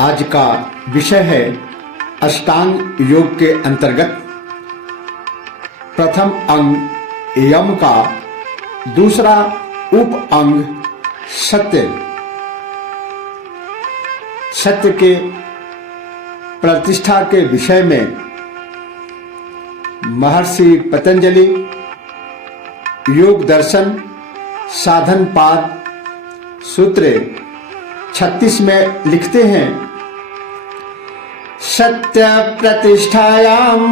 आज का विषय है अष्टांग योग के अंतर्गत प्रथम अंग यम का दूसरा उप अंग सत्य। सत्य के प्रतिष्ठा के विषय में महर्षि पतंजलि योग दर्शन साधन पाद सूत्र 36 में लिखते हैं, सत्य प्रतिष्ठायाम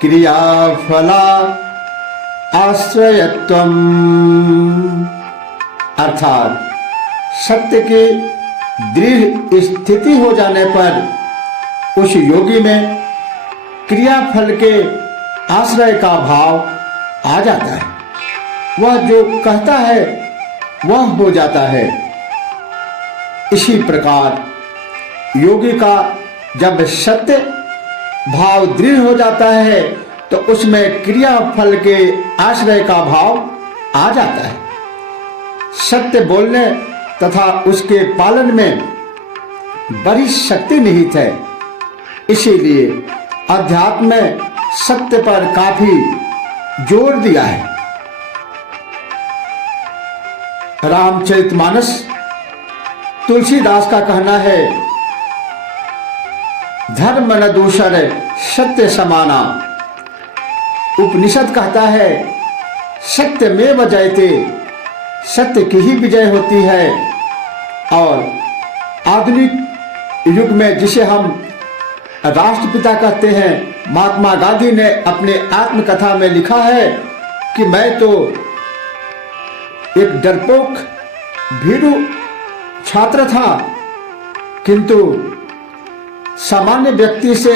क्रियाफला आश्रयत्वम। अर्थात सत्य की दृढ़ स्थिति हो जाने पर उस योगी में क्रियाफल के आश्रय का भाव आ जाता है। वह जो कहता है वह हो जाता है। इसी प्रकार योगी का जब सत्य भाव दृढ़ हो जाता है तो उसमें क्रिया फल के आश्रय का भाव आ जाता है। सत्य बोलने तथा उसके पालन में बड़ी शक्ति निहित है। इसीलिए अध्यात्म में सत्य पर काफी जोर दिया है। रामचरितमानस तुलसीदास का कहना है, धर्म न दूसर सत्य समाना। उपनिषद कहता है, सत्य में जयते, सत्य की ही विजय होती है। और आधुनिक युग में जिसे हम राष्ट्रपिता कहते हैं, महात्मा गांधी ने अपने आत्मकथा में लिखा है कि मैं तो एक डरपोक भीरू छात्र था, किंतु सामान्य व्यक्ति से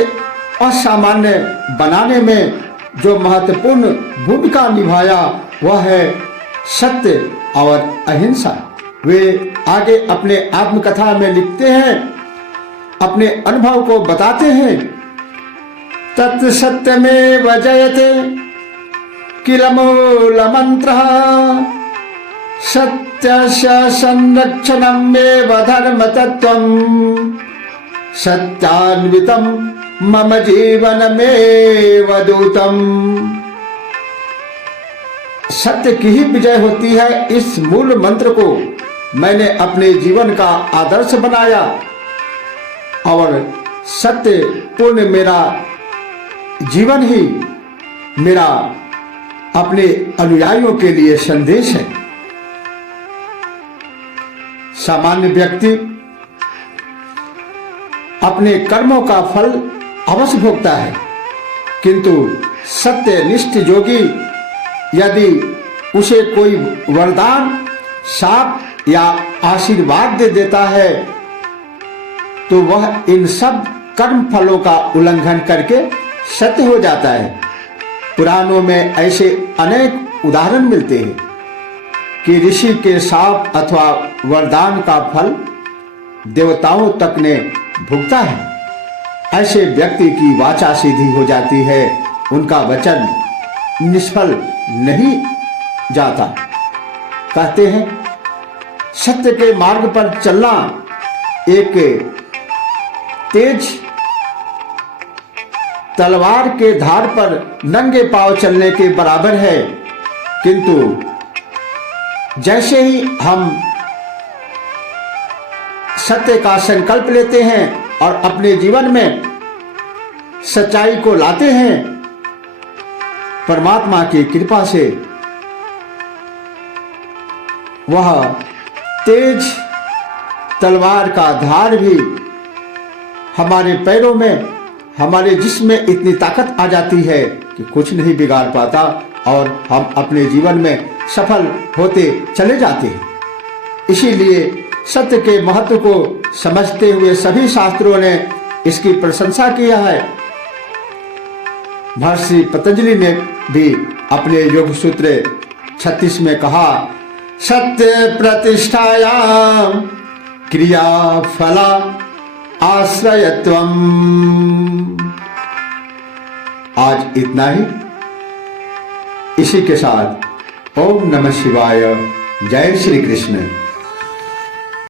असामान्य बनाने में जो महत्वपूर्ण भूमिका निभाया वह है सत्य और अहिंसा। वे आगे अपने आत्मकथा में लिखते हैं, अपने अनुभव को बताते हैं, तत् सत्य में वजयते किल मूल मंत्र सत्यस्य संरक्षणम् एव धर्म तत्त्वम् सत्यान्वितम् मम जीवनमेव दूतम्। सत्य की ही विजय होती है, इस मूल मंत्र को मैंने अपने जीवन का आदर्श बनाया और सत्य पूर्ण मेरा जीवन ही मेरा अपने अनुयायियों के लिए संदेश है। सामान्य व्यक्ति अपने कर्मों का फल अवश्य भोगता है, किंतु सत्यनिष्ठ योगी यदि उसे कोई वरदान, शाप या आशीर्वाद दे देता है तो वह इन सब कर्म फलों का उल्लंघन करके सत्य हो जाता है। पुराणों में ऐसे अनेक उदाहरण मिलते हैं कि ऋषि के शाप अथवा वरदान का फल देवताओं तक ने भुगता है। ऐसे व्यक्ति की वाचा सीधी हो जाती है, उनका वचन निष्फल नहीं जाता। कहते हैं, सत्य के मार्ग पर चलना एक तेज तलवार के धार पर नंगे पांव चलने के बराबर है, किंतु जैसे ही हम सत्य का संकल्प लेते हैं और अपने जीवन में सच्चाई को लाते हैं, परमात्मा की कृपा से वह तेज तलवार का धार भी हमारे पैरों में, हमारे जिस्म में इतनी ताकत आ जाती है कि कुछ नहीं बिगाड़ पाता और हम अपने जीवन में सफल होते चले जाते हैं। इसीलिए सत्य के महत्व को समझते हुए सभी शास्त्रों ने इसकी प्रशंसा किया है। महर्षि पतंजलि ने भी अपने योग सूत्र 36 में कहा, सत्य प्रतिष्ठायाम क्रिया फला आश्रयत्वम। आज इतना ही। इसी के साथ ओम नमः शिवाय। जय श्री कृष्ण।